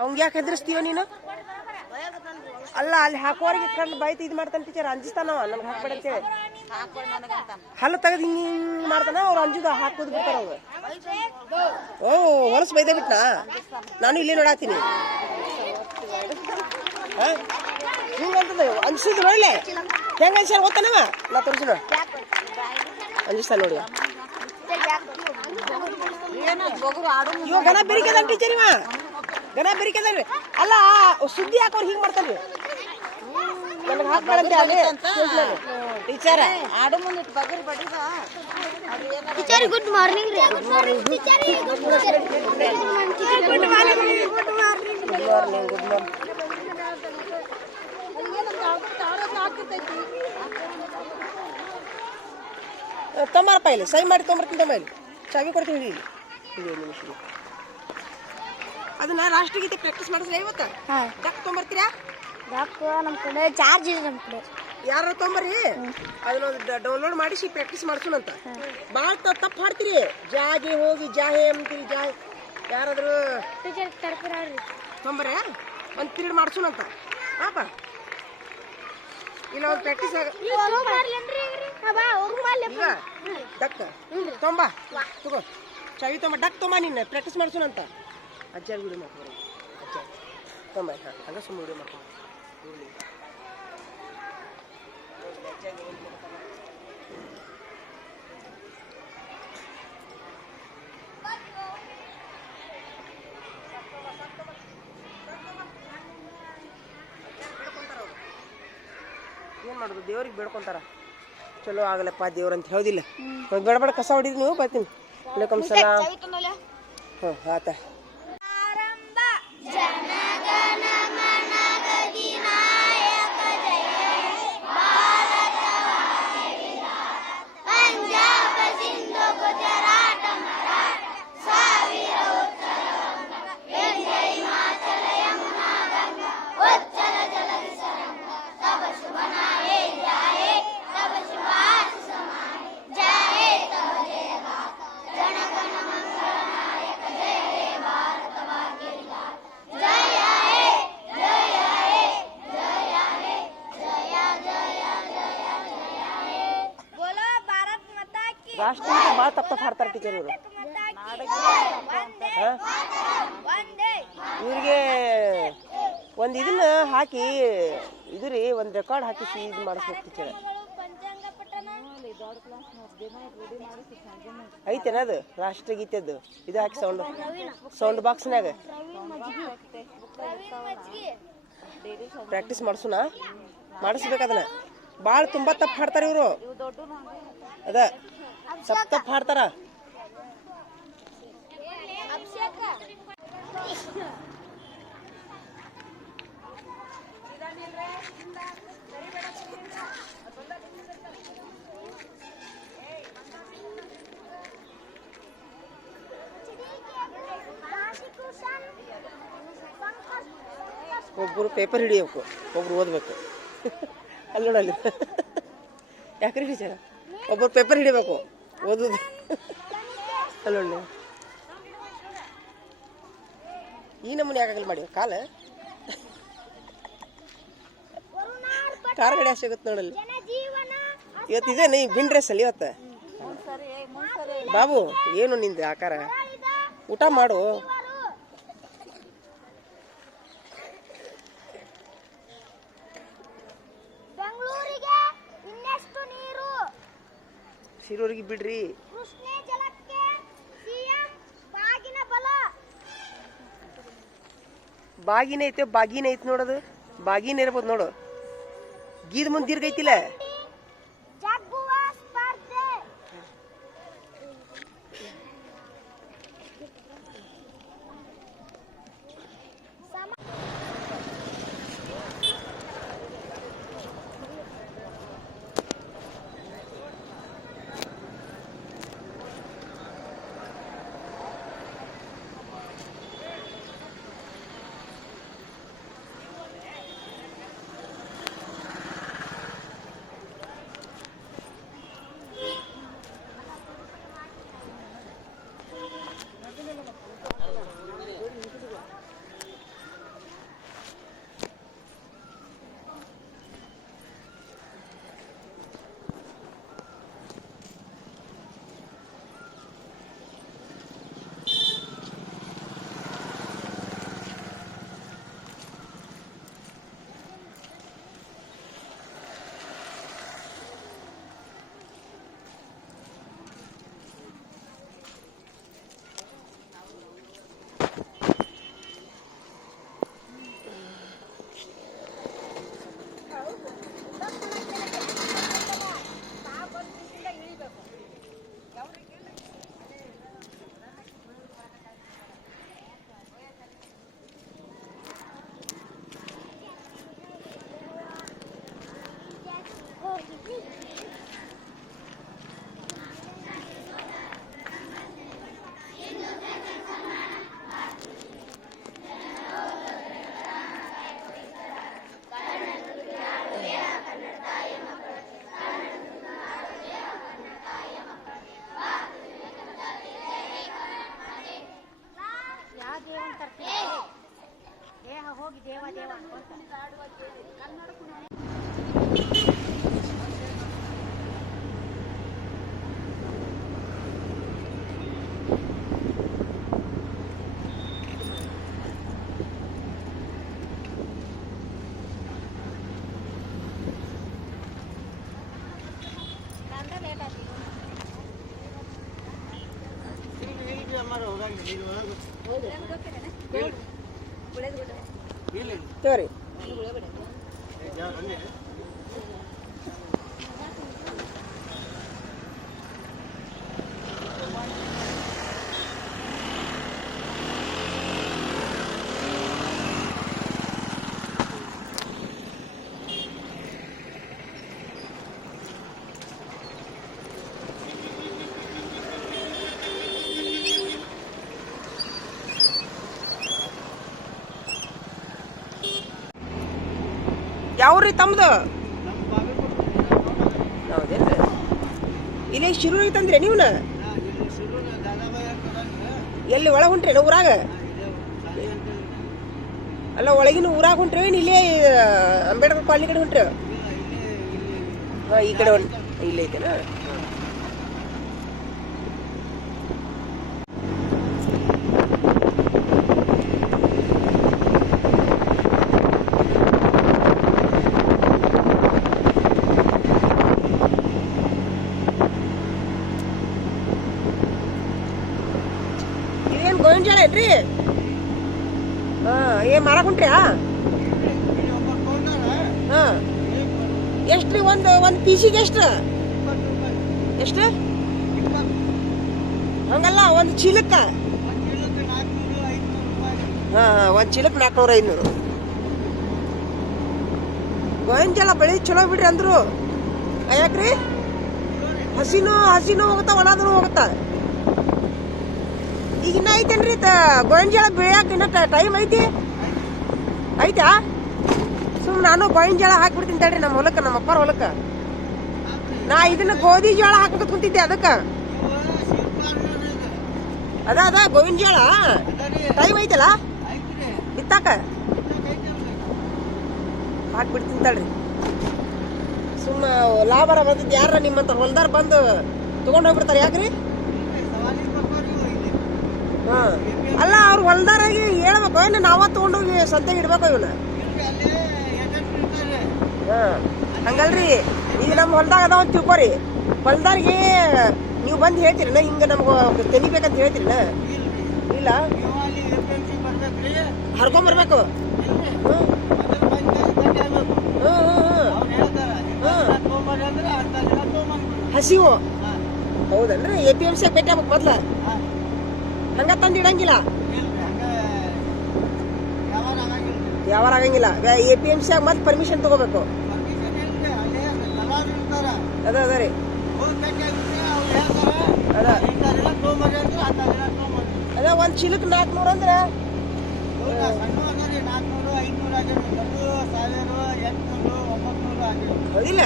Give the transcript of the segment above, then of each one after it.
ಅವಂಗ ಯಾಕೆ ಹೆದರ್ಸ್ತೀವ ನೀನು? ಅಲ್ಲ, ಅಲ್ಲಿ ಹಾಕೋರಿಗೆ ಕಂಡು ಬೈತಿದು ಇದು ಮಾಡ್ತಾನೆ ಟೀಚರ್ ಅಂಜಿಸ್ತಾನವ ನಮ್ಗೆ ಹಾಕ್ಬೇಡ ಅಂತೇಳಿ ಹಲ್ಲು ತೆಗೆದು ಹಿಂಗೆ ಹಿಂಗೆ ಮಾಡ್ತಾನ, ಅವ್ರು ಅಂಜುದ ಹಾಕೋದು ಬಿಡ್ತಾರ ಅವ್ರು. ಓ, ಹೊಲಸು ಬೈದೆ ಬಿಟ್ನಾ? ನಾನು ಇಲ್ಲಿ ನೋಡಾತೀನಿ. ಅಂಜಿಸಿದ್ರು ಅನ್ಸಿದ್ರು ಒಳ್ಳೆ ಹೆಂಗ ಅನ್ಸ್ಯಾರ ಗೊತ್ತಾನವ ನಾ ತೋರಿಸಿನ ಅಂಜಿಸ್ತಾನ ನೋಡಿ ಇವಾಗ ಬೆರಿಕೆದ ಟೀಚರ್ ಇವ. ಗನ ಬೆರಿಕೆದ ಅಲ್ಲ ಸುದ್ದಿ ಹಾಕೋರು ಹಿಂಗ್ ಮಾಡ್ತಾರೆ ನನಗೆ ಹಾಕ್ಬೇಡಂತೆ ಅಲ್ಲಿ. ಟೀಚರ್. ಆಡು ಮುಂದೆ ಬಗರ್ ಬಡಿದ ಅದು ಏನಾರ ಟೀಚರ್ ಗುಡ್ ಮಾರ್ನಿಂಗ್ ರೀ. Good morning teacher good morning good morning good morning. Good morning good morning. ತೊಂಬಾರಪ್ಪ ಇಲ್ಲಿ ಸೈ ಮಾಡಿ ತೊಂಬರ್ತೀನಿ ತಮ್ಮ ಇಲ್ಲಿ. ಚಾವಿ ಕೊಡ್ತೀನಿ ಇಲ್ಲಿ. ಇಲ್ಲಿ ನಿಮಿಷ. ಅದನ್ನ ರಾಷ್ಟ್ರಗೀತೆ ಪ್ರಾಕ್ಟೀಸ್ ಮಾಡಿಸ್ರಿ ಇವತ್ತು? ಹಾಂ. ಡಕ್ ತೊಂಬರ್ತೀರಾ ಯಾಕೆ ನಮ್ಮ ಕಡೆ ಚಾರ್ಜ್ ಇದೆ ನಮ್ಮ ಕಡೆ. ಯಾರು ತೊಂಬರ್ರಿ ಅದನ್ನ ಡೌನ್ಲೋಡ್ ಮಾಡಿಸಿ ಪ್ರಾಕ್ಟೀಸ್ ಮಾಡ್ಸೋಣಂತ ಭಾಳ ತಪ್ಪು ಹಾಡ್ತೀರಿ ಜಾಗೆ ಹೋಗಿ ಜಾಹೆ ಅಂತೀರಿ ಜಾಹೆ. ಯಾರಾದರೂ ಟೀಚರ್ ತಡ್ಕೊಳ್ರಿ ತೊಂಬರ ಒಂದು ಪಿರಿಯಡ್ ಮಾಡ್ಸೋಣಂತ ಪಾಪ ಇಲ್ಲ ಒಂದು ಪ್ರಾಕ್ಟೀಸ್ ಆಗ ಡಕ್ ತೊಂಬ. ತಗೋ. ಚಾವಿ ತೊಂಬ. ಡಕ್ ತೊಂಬ ನಿನ್ನೆ ಪ್ರಾಕ್ಟೀಸ್ ಮಾಡ್ಸೋಣಂತ ಅಜ್ಜ ವಿಡಿಯೋ ಮಾಡ್ಕೊಂಡು ಅಜ್ಜ. ಹಾಂ ಹಂಗೆ ಸುಮ್ಮನೆ ವಿಡಿಯೋ ಮಾಡ್ಕೊಂಡು ಏನು ಮಾಡೋದು? ದೇವ್ರಿಗೆ ಬೇಡ್ಕೊಂತಾರ. ಚಲೋ ಆಗಲಪ್ಪ ದೇವ್ರಂತ ಅಂತ ಹೇಳೋದಿಲ್ಲ. ಬೇಡ ಬೇಡ ಕಸ ಹೊಡಿದ್ರಿ ನೀವು ಬರ್ತೀನಿ. ಹ್ಮ್ ಆತ. ತಪ್ಪ ತಪ್ಪ ಹಾಡ್ತಾರೆ ಟೀಚರ್ ಇವರು. ಇವ್ರಿಗೆ ಒಂದು ಇದನ್ನ ಹಾಕಿ ಇದು ರೀ ಒಂದು ರೆಕಾರ್ಡ್ ಹಾಕಿಸಿ ಇದು ಮಾಡಿಸ್ಬೇಕು ಟೀಚರ್. ಅದು? ರಾಷ್ಟ್ರ ಐತೇನ ಅದು. ರಾಷ್ಟ್ರಗೀತೆದು ಇದು ಹಾಕಿ ಸೌಂಡ್ ಸೌಂಡ್ ಬಾಕ್ಸ್ನಾಗ ಪ್ರಾಕ್ಟೀಸ್ ಮಾಡಿಸೋಣ ಮಾಡಿಸ್ಬೇಕು ಅದನ್ನ. ಭಾಳ ತುಂಬ ತಪ್ಪು ಹಾಡ್ತಾರೆ ಇವರು. ಅದ. ತಪ್ಪು ತಪ್ಪು ಹಾಡ್ತಾರ ಅಭಿಷೇಕ ಒಬ್ಬರು ಪೇಪರ್ ಹಿಡಿಯಬೇಕು, ಒಬ್ರು ಓದಬೇಕು. ಅಲ್ಲಿ ನೋಡಲ್ಲಿ ಯಾಕ್ರಿ ಟೀಚರ ಒಬ್ಬರು ಪೇಪರ್ ಹಿಡಿಬೇಕು ಓದೋದು. ಅಲ್ಲೊಳ್ಳೆ. ಈ ನಮೂನೆ ಯಾಕಾಗಲ್ಲ ಮಾಡಿ ಕಾಲ? ಕಾರ್ ಗಡಿ ಅಷ್ಟು ಸಿಗುತ್ತೆ ನೋಡಲ್ಲಿ. ಜೀವನ ಇವತ್ತು ಇದೆ ನೀ ಬಿನ್ ಡ್ರೆಸ್ ಅಲ್ಲಿ ಇವತ್ತು? ಬಾಬು ಏನು ನಿಂದು ಆಕಾರ? ಊಟ ಮಾಡು. ಶಿರೂರಿಗೆ ಬಿಡ್ರಿ. ಬಾಗಿನ ಐತೆ ಬಾಗಿನ ಐತೆ ನೋಡೋದು. ಬಾಗಿನ ಇರ್ಬೋದು ನೋಡು. ಗೀದ್ ಮುಂದೆ ದೀರ್ಘ ಐತಿಲ್ಲ you know, that looks ಯಾವ್ರಿ ತಮ್ದು? ಇಲ್ಲಿ ಶಿರು ತಂದ್ರಿ ನೀವ್ನ? ಎಲ್ಲಿ ಒಳಗೆ ಹೊಂಟ್ರಿ ಊರಾಗ? ಅಲ್ಲ, ಒಳಗಿನ ಊರಾಗ ಹೊಂಟ್ರಿ ಏನ್ ಇಲ್ಲೇ ಅಂಬೇಡ್ಕರ್ ಕಾಲನಿ ಕಡೆ ಹೊಂಟ್ರಿ? ಹಾ, ಈ ಕಡೆ ಹೊಂಟ್ರಿ ಇಲ್ಲೇ ಐತೆನಾ ಇದೇನ್ ಗೋವಿನ ಜೋಳ ಏನ್ರಿ? ಹಾ, ಏನ್ ಮಾರಕ್ ಹೊಂಟ್ರ್ಯಾ ಎಷ್ಟು ರೀ ಒಂದು ಒಂದು ಪೀಸಿಗೆ ಎಷ್ಟು? ಎಷ್ಟು? ಹಂಗಲ್ಲ, ಒಂದು ಚೀಲಕ್ಕ. ಹಾಂ ಒಂದು ಚೀಲಕ್ಕೆ ನಾಲ್ಕುನೂರ ಐನೂರು. ಗೋವಿನ ಬೆಳಿ ಚಲೋ ಬಿಡ್ರಿ ಅಂದ್ರು. ಯಾಕ್ರಿ ಹಸಿನೋ, ಹಸಿನೂ ಹೋಗುತ್ತಾ ಒಣಾದ್ರೂ ಹೋಗುತ್ತಾ? ಈಗ ಇನ್ನ ಐತೇನ್ರಿ ಗೋವಿನ ಜೋಳ ಬೆಳ್ಯಾಕ ಇನ್ನ ಟೈಮ್ ಐತಿ? ಐತಾ ಸುಮ್ ನಾನು ಗೋವಿನ ಹಾಕ್ಬಿಡ್ತೀನಿ ತಡ್ರಿ ನಮ್ಮ ಹೊಲಕ್ಕ, ನಮ್ಮ ಅಪ್ಪರ ಹೊಲಕ್ಕ. ನಾ ಇದನ್ನ ಗೋಧಿ ಜೋಳ ಹಾಕತ್ ಕುಂತಿದ್ದೆ ಅದಕ್ಕ. ಅದ ಅದ ಗೋವಿನ ಜೋಳ ಟೈಮ್ ಐತಲ್ಲ? ಇತ್ತಾಕ? ಹಾಕ್ಬಿಡ್ತೀನಿ ತಡ್ರಿ. ಸುಮ್ಮ ಲಾಭರ ಬಂದಿದ್ದು ಯಾರ ನಿಮ್ಮಂತ ಹೊಲ್ದಾರ ಬಂದು ತಗೊಂಡ್ ಹೋಗ್ಬಿಡ್ತಾರೆ ಯಾಕ್ರಿ? ಅಲ್ಲ, ಅವ್ರು ಹೊಲ್ದಾರಾಗಿ ಹೇಳ್ಬೇಕು. ಏನು ನಾವ ತಗೊಂಡೋಗಿ ಸಂತೆಗೆ ಇಡ್ಬೇಕು ಇವನ್ನ ಹಾಂ. ಹಂಗಲ್ರಿ, ಈಗ ನಮ್ಮ ಹೊಲ್ದಾಗ ಅದಾವ ತಿಳ್ಕೊರಿ ಹೊಲ್ದಾರಿಗೆ ನೀವು ಬಂದು ಹೇಳ್ತೀರಣ್ಣ ಹಿಂಗೆ ನಮ್ಗೆ ತೆಗಿಬೇಕಂತ ಹೇಳ್ತೀರಣ್ಣ ಇಲ್ಲ. ಹರ್ಕೊಂಬರ್ಬೇಕು ಹ್ಞೂ ಹ್ಞೂ ಹ್ಞೂ ಹಸಿವು. ಹೌದನ್ರಿ ಎ ಪಿ ಎಂ ಸಿ ಭೇಟಿ ಆಗ್ಬೇಕು ಮೊದ್ಲ. ಹಂಗ ತಂದು ಇಡಂಗಿಲ್ಲ. ಯಾವಾರ ಆಗಂಗಿಲ್ಲ. ಎ ಪಿ ಎಂ ಸಿ ಮತ್ತೆ ಪರ್ಮಿಷನ್ ತಗೋಬೇಕು. ಅದ ಅದ ರೀ. ಅದ. ಅದ, ಒಂದ್ ಚೀಲಕ್ ನಾಲ್ಕುನೂರ ಅಂದ್ರೆ? ಇಲ್ಲ.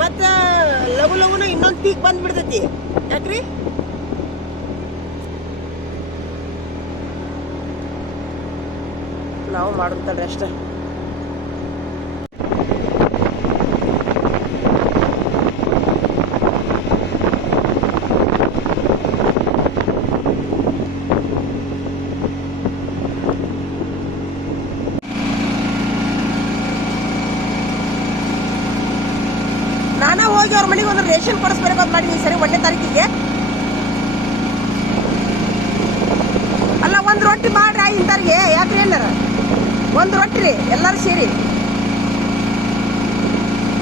ಮತ್ತ ಲಘು ಲಘುನ ಇನ್ನೊಂದ್ ಪೀಕ್ ಬಂದ್ಬಿಡ್ತೈತಿ. ಯಾಕ್ರಿ? ನಾವು ಮಾಡುತ್ತಲ್ರಿ ಅಷ್ಟ. ನಾನಾ ಹೋಗಿ ಅವ್ರ ಮನೆಗೆ ಒಂದು ರೇಷನ್ ಕೊಡಿಸ್ಬೇಕು ಅಂತ ಮಾಡಿದೀನಿ ಸರಿ, ಒಂದನೇ ತಾರೀಕಿಗೆ. ಅಲ್ಲ, ಒಂದು ರೊಟ್ಟಿ ಮಾಡ್ರಿ ಇಂಥವ್ರಿಗೆ ಯಾಕ್ರಿ ಏನಾರ ಒಂದ್ ರೊಟ್ಟಿ ರೀ ಎಲ್ಲಾರು ಸೇರಿ.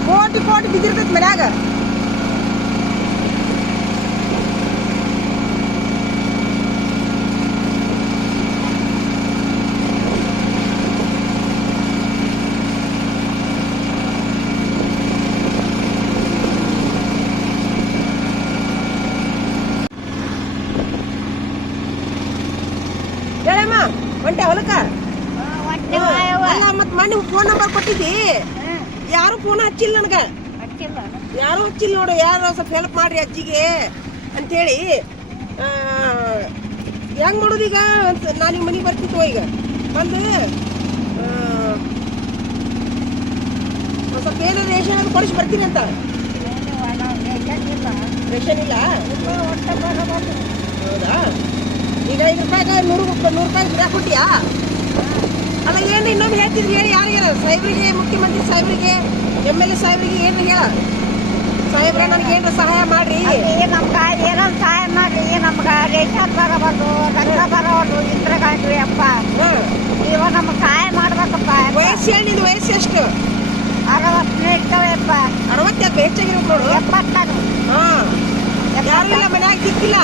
ಕೋಟಿ ಕೋಟಿ ಬಿದ್ದಿರ್ತೈತಿ ಮನ್ಯಾಗ. ಹಾಕಿದಿ ಯಾರು ಫೋನ್ ಹಚ್ಚಿಲ್ಲ ನನಗ? ಯಾರು ಹಚ್ಚಿಲ್ಲ ನೋಡು ಯಾರು ಸ್ವಲ್ಪ ಹೆಲ್ಪ್ ಮಾಡ್ರಿ ಅಜ್ಜಿಗೆ ಅಂತೇಳಿ. ಹೆಂಗ್ ಮಾಡುದೀಗ ಈಗ? ನಾನು ನಿಮ್ಮ ಮನೆಗೆ ಬರ್ತಿತ್ತು ಈಗ. ಬಂದು ಸ್ವಲ್ಪ ಏನೋ ರೇಷನ್ ಅದು ಕೊಡಿಸಿ ಬರ್ತೀನಿ ಅಂತ. ರೇಷನ್ ಇಲ್ಲ? ಹೌದಾ? ಈಗ ಐದು ರೂಪಾಯಿ ನೂರು ನೂರು ರೂಪಾಯಿ ಗಿಡ ಕೊಟ್ಟಿಯಾ? ಅಲ್ಲ ಏನು ಇನ್ನೊಮ್ಮೆ ಹೇಳ್ತಿದ್ರಿ? ಹೇಳಿ ಯಾರು ಯಾರಿಗೆ ಸಾಹೇಬ್ರಿಗೆ ಮುಖ್ಯಮಂತ್ರಿ ಸಾಹೇಬ್ರಿಗೆ ಎಂ ಎಲ್ ಎ ಸಾಹೇಬ್ರಿಗೆ ಏನು ಹೇಳ? ಸಾಹೇಬ್ರ ನನಗೆ ಏನು ಸಹಾಯ ಮಾಡ್ರಿ. ನಮ್ಗ ಏನೋ ಸಹಾಯ ಮಾಡ್ರಿ. ನಮ್ಗೆ ರೇಷನ್ ಬರಬಾರ್ದು ರೊಕ್ಕ ಬರೋದು ಇಂದ್ರ ಗಾಂಡ್ರಿ ಅಪ್ಪ. ಇವ ನಮ್ಗೆ ಸಹಾಯ ಮಾಡ್ಬೇಕಪ್ಪ ವಯಸ್ಸು ಹೇಳಿ ನಿಂದು ವಯಸ್ಸು ಎಷ್ಟು? ಅರವತ್ತನೇ ಇರ್ತವೆಪ್ಪ ಅರವತ್ತೆಂಟು ಹೆಚ್ಚಾಗಿರೋದು ನೋಡು ಎಪ್ಪತ್ತಾರು ಹಾಂ. ಯಾರು ಇಲ್ಲ ಮನ್ಯಾಗ ದಿಕ್ಕಿಲ್ಲ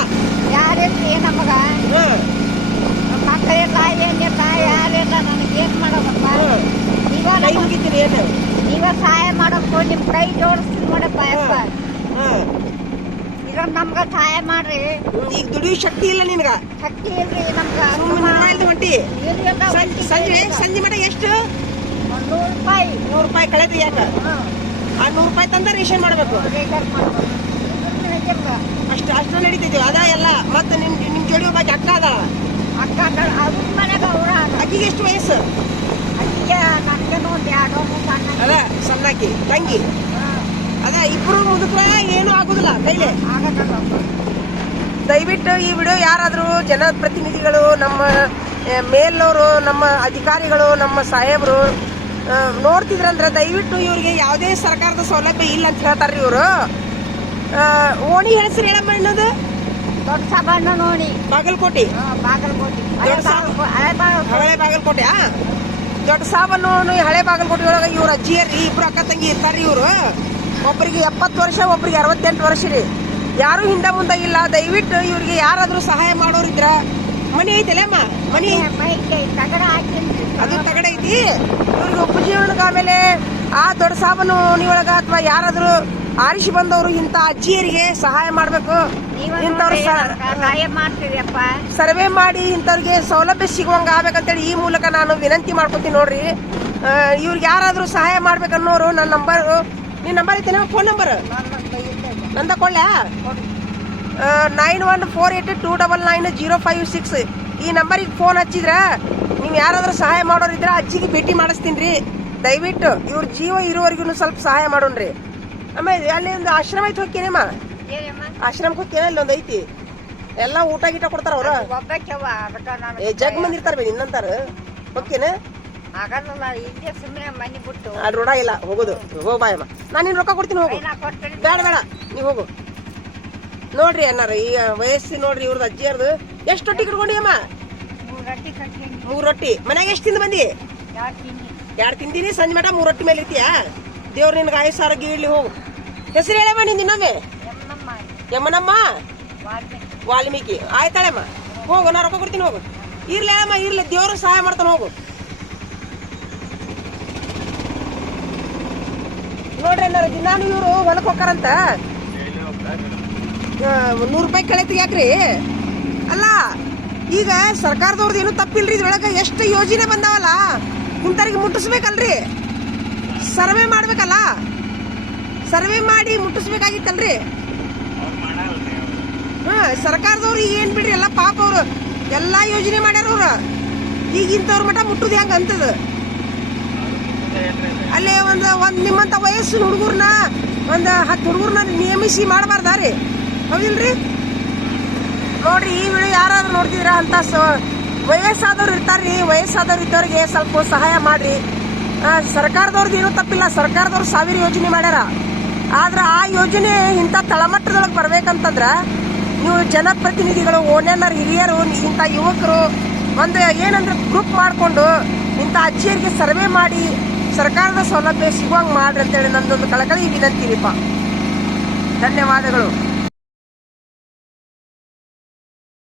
ನಮಗೆ. ನಮಗ ಹ್ಮ್ ಮಕ್ಕಳಿಲ್ಲ ಏನಿಲ್ಲ ಯಾರಿಲ್ಲ ನನಗೆ ಏನ್ ಮಾಡೋದಪ್ಪ? ಕೈ ನಮಗ್- ಮುಗಿತೀನಿ ಏನು? ನೀವ ಸಹಾಯ ಮಾಡಬೇಕು ನಿಮ್ಮ ಕೈ ಜೋಡಿಸ್ತೀನಿ ನೋಡಪ್ಪ ಯಪ್ಪ. ಈಗ ನಮ್ಗ ಸಹಾಯ ಮಾಡ್ರಿ. ಈಗ ದುಡಿಯೋ ಶಕ್ತಿ ಇಲ್ಲ ನಿಮ್ಗೆ ಶಕ್ತಿ ಇಲ್ರಿ ನಮ್ಗೆ ಇಲ್ದ ಹೊಂಟಿ ಸಂಜೆ ಸಂಜೆ ಮಟ ಎಷ್ಟು? ನೂರು ರೂಪಾಯಿ. ನೂರು ರೂಪಾಯಿ ಕಳೆದು ಯಾಕ. ಆ ನೂರು ರೂಪಾಯಿ ತಂದ ರೇಷನ್ ಮಾಡಬೇಕು. ಅಷ್ಟು ಅಷ್ಟು ನಡೀತೈತಿ ಅದ ಎಲ್ಲ ಮತ್ತೆ ನಿಮ್ ನಿಮ್ ಜೋಡಿ ಒಬ್ಬ ಅಕ್ಕ ಅದ ಅಕ್ಕ ಅಕ್ಕ- ಮನೆಗೆ ಅವ್ರ ಅಕ್ಕಿಗೆ ಎಷ್ಟು ವಯಸ್ಸು? ಅಕ್ಕಿಗೆ ನನ್ಗೇನು ಒಂದು ಎರಡು ಮೂರು ಅಣ್ಣ ಅದ ಸಣ್ಣಾಕಿ ತಂಗಿ. ಅದ ಇಬ್ರು ಮುದುಕ್ರ ಏನು ಆಗೋದಿಲ್ಲ ಕೈಲೇ. ಆಗತ್ತಲ್ಲ ದಯವಿಟ್ಟು ಈ ವಿಡಿಯೋ ಯಾರಾದರೂ ಜನಪ್ರತಿನಿಧಿಗಳು ನಮ್ಮ ಮೇಲ್ನವರು ನಮ್ಮ ಅಧಿಕಾರಿಗಳು ನಮ್ಮ ಸಾಹೇಬರು ನೋಡ್ತಿದ್ರಂದ್ರೆ ದಯವಿಟ್ಟು ಇವ್ರಿಗೆ ಯಾವುದೇ ಸರ್ಕಾರದ ಸೌಲಭ್ಯ ಇಲ್ಲ ಅಂತ ಹೇಳ್ತಾರ್ರಿ ಇವರು. ಓಣಿ ಹೆಸರು ಹೇಳಮ್ಮ ಅನ್ನೋದು ದೊಡ್ಡ ಸಾಬಣ್ಣ ನೋಡಿ. ಬಾಗಲಕೋಟೆ? ಬಾಗಲಕೋಟೆ. ದೊಡ್ಡ ಹಳೆ ಬಾಗಲಕೋಟೆ. ದೊಡ್ಡ ಸಾಬನ್ನು ಈ ಹಳೆ ಬಾಗಲಕೋಟೆ ಒಳಗೆ ಇವ್ರ ಅಜ್ಜಿಯರ್ರಿ ಇಬ್ರು ಅಕ್ಕ ತಂಗಿ ಇರ್ತಾರ್ರಿ ಇವರು. ಒಬ್ಬರಿಗೆ ಎಪ್ಪತ್ತು ವರ್ಷ ಒಬ್ಬರಿಗೆ ಅರವತ್ತೆಂಟು ವರ್ಷ ರೀ. ಯಾರು ಹಿಂದೆ ಮುಂದೆ ಇಲ್ಲ. ದಯವಿಟ್ಟು ಇವ್ರಿಗೆ ಯಾರಾದರೂ ಸಹಾಯ ಮಾಡೋರಿದ್ರ ಮನೆ ಐತಲ್ಲ ಅಮ್ಮ? ಮನಿ ಅದು ತಗಡ ಐತಿ? ಇವ್ರಿಗೆ ಉಪಜೀವನಕ್ಕೆ ಆಮೇಲೆ ಆ ದೊಡ್ಡ ಸಾಬನು ಒಳಗ ಅಥವಾ ಯಾರಾದರೂ ಆರಿಸಿ ಬಂದವರು ಇಂಥ ಅಜ್ಜಿಯರಿಗೆ ಸಹಾಯ ಮಾಡಬೇಕು. ಇಂಥವ್ರ ಸರ್ವೆ ಮಾಡಿ ಇಂಥವ್ರಿಗೆ ಸೌಲಭ್ಯ ಸಿಗುವಂಗ ಆಗ್ಬೇಕಂತೇಳಿ ಈ ಮೂಲಕ ನಾನು ವಿನಂತಿ ಮಾಡ್ಕೊತೀನಿ ನೋಡ್ರಿ. ಇವ್ರಿಗೆ ಯಾರಾದರೂ ಸಹಾಯ ಮಾಡ್ಬೇಕನ್ನೋರು ನನ್ನ ನಂಬರ್ ನಿನ್ನ ನಂಬರ್ ಐತೆ ಫೋನ್ ನಂಬರ್ ನಂದ ಕೊಳ್ಳ nine one four eight two double nine zero five six ಈ ನಂಬರಿಗೆ ಫೋನ್ ಹಚ್ಚಿದ್ರ ನೀವು ಯಾರಾದರೂ ಸಹಾಯ ಮಾಡೋರಿದ್ರೆ ಅಜ್ಜಿಗೆ ಭೇಟಿ ಮಾಡಿಸ್ತೀನಿ ರೀ ದಯವಿಟ್ಟು ಇವ್ರ ಜೀವ ಇರುವವರೆಗೂ ಸ್ವಲ್ಪ ಸಹಾಯ ಮಾಡೋಣ್ರಿ. ಆಮೇಲೆ ಅಲ್ಲಿ ಒಂದು ಆಶ್ರಮ ಐತೆ ಹೋಗ್ತೇನಮ್ಮ ಆಶ್ರಮಕ್ಕೆ ಹೋಗ್ತೇನೆ ಅಲ್ಲಿ ಒಂದು ಐತಿ. ಎಲ್ಲ ಊಟ ಗೀಟ ಕೊಡ್ತಾರ ಅವ್ರ. ಒಬ್ಬಕ್ಕೆವ ಅದಕ್ಕ ನಾನು ಏ ಜಗ್ ಮಂದಿ ಇರ್ತಾರ ಬೇ ನಿನ್ನಂತಾರ ಹೋಗ್ತೇನೆ ಆಗಲ್ಲ ಇಲ್ಲೇ ಸುಮ್ಮನೆ ಮನೆ ಬಿಟ್ಟು. ರೋಡ ಇಲ್ಲ ಹೋಗೋದು. ಹೋಗ್ ಬಾಯಮ್ಮ ನಾನು ನಿನ್ ರೊಕ್ಕ ಕೊಡ್ತೀನಿ ಹೋಗು. ನಾ ಕೊಡ್ತೀನಿ. ಬೇಡ ಬೇಡ. ನೀವು ಹೋಗು. ನೋಡ್ರಿ ಅನ್ನಾರ ಈ ವಯಸ್ಸಿ ನೋಡ್ರಿ ಇವ್ರದ್ದು ಅಜ್ಜಿಯರ್ದು ಎಷ್ಟು ರೊಟ್ಟಿ ಕಿಟ್ಕೊಂಡಿ ಅಮ್ಮ? ಮೂರು ರೊಟ್ಟಿ ಮೂರ್ ರೊಟ್ಟಿ. ಮನ್ಯಾಗ ಎಷ್ಟು ತಿಂದು ಬಂದಿ? ಯಾರ್ ತಿನ್ನಿ ಎರಡು ತಿಂತೀನಿ ಸಂಜೆ ಮಟ ಮೂರ್ ರೊಟ್ಟಿ ಮೇಲೆ ಇತ್ತೀಯಾ ದೇವ್ರ ನಿನ್ಗೆ ಆಯುಸ್ ಆರೋಗ್ಯ ಇರ್ಲಿ ಹೋಗು. ಹೆಸರು ಹೇಳಮ್ಮ ನಿನ್ ಇನ್ನೊಮ್ಮೆ. ಯಮ್ಮನಮ್ಮ ವಾಲ್ಮೀಕಿ. ಆಯ್ತಾಳೆಮ್ಮ. ಹೋಗು ನಾ ರೊಕ್ಕ ಕೊಡ್ತೀನಿ ಹೋಗು. ಇರ್ಲಿ ಅಮ್ಮ ಇರ್ಲಿ. ದೇವರು ಸಹಾಯ ಮಾಡ್ತಾನೆ ಹೋಗು. ನೋಡ್ರಿ ಅಣ್ಣಾರ ದಿನಾನು ಇವರು ಹೊಲಕ್ಕೆ ಹೋಗ್ತಾರಂತ ನೂರು ರೂಪಾಯಿ ಕಳೆತಿ ಯಾಕ್ರಿ ಅಲ್ಲ ಈಗ ಸರ್ಕಾರದವ್ರದ್ದು ಏನು ತಪ್ಪಿಲ್ರಿ ಇದ್ರೊಳಗೆ ಎಷ್ಟು ಯೋಜನೆ ಬಂದಾವಲ್ಲ ಇಂಥವ್ರಿಗೆ ಮುಟ್ಟಿಸ್ಬೇಕಲ್ರಿ. ಸರ್ವೆ ಮಾಡ್ಬೇಕಲ್ಲ. ಸರ್ವೆ ಮಾಡಿ ಮುಟ್ಟಿಸ್ಬೇಕಾಗಿತ್ತಲ್ರಿ. ಹಾ, ಸರ್ಕಾರದವ್ರು ಏನ್ ಬಿಡ್ರಿ, ಎಲ್ಲ ಪಾಪ ಅವ್ರು. ಎಲ್ಲಾ ಯೋಜನೆ ಮಾಡ್ಯಾರ ಅವ್ರ. ಈಗ ಇಂಥವ್ರ ಮಠ ಮುಟ್ಟುದು ಹೆಂಗ ಅಂತದ? ಅಲ್ಲೇ ಒಂದ್ ಒಂದ್ ನಿಮ್ಮಂತ ವಯಸ್ಸಿನ ಹುಡುಗರ್ನ, ಒಂದ್ ಹತ್ತು ಹುಡುಗರ್ನ ನೇಮಿಸಿ ಮಾಡಬಾರ್ದಾರಿ. ಹೌದಿಲ್ರಿ? ನೋಡ್ರಿ, ಈ ವಿಡಿಯೋ ಯಾರಾದ್ರೂ ನೋಡ್ತಿದ್ರ ಅಂತ ವಯಸ್ಸಾದವ್ರು ಇರ್ತಾರ್ರಿ. ವಯಸ್ಸಾದವ್ರು ಇದ್ದವ್ರಿಗೆ ಸ್ವಲ್ಪ ಸಹಾಯ ಮಾಡ್ರಿ. ಸರ್ಕಾರದವ್ರದ್ದು ಏನೂ ತಪ್ಪಿಲ್ಲ. ಸರ್ಕಾರದವ್ರು ಸಾವಿರ ಯೋಜನೆ ಮಾಡ್ಯಾರ. ಆದ್ರೆ ಆ ಯೋಜನೆ ಇಂಥ ತಳಮಟ್ಟದೊಳಗೆ ಬರ್ಬೇಕಂತಂದ್ರ ನೀವು ಜನಪ್ರತಿನಿಧಿಗಳು ಓಣ್ಯನ್ನರ್ ಹಿರಿಯರು, ಇಂಥ ಯುವಕರು ಒಂದು ಏನಂದ್ರೆ ಗ್ರೂಪ್ ಮಾಡಿಕೊಂಡು ಇಂಥ ಅಜ್ಜಿಯರಿಗೆ ಸರ್ವೆ ಮಾಡಿ ಸರ್ಕಾರದ ಸೌಲಭ್ಯ ಸಿಗುವಂಗೆ ಮಾಡ್ರಿ ಅಂತೇಳಿ ನಂದೊಂದು ಕಳಕಳಿ ವಿನಂತಿರಿಪ್ಪ ಧನ್ಯವಾದಗಳು.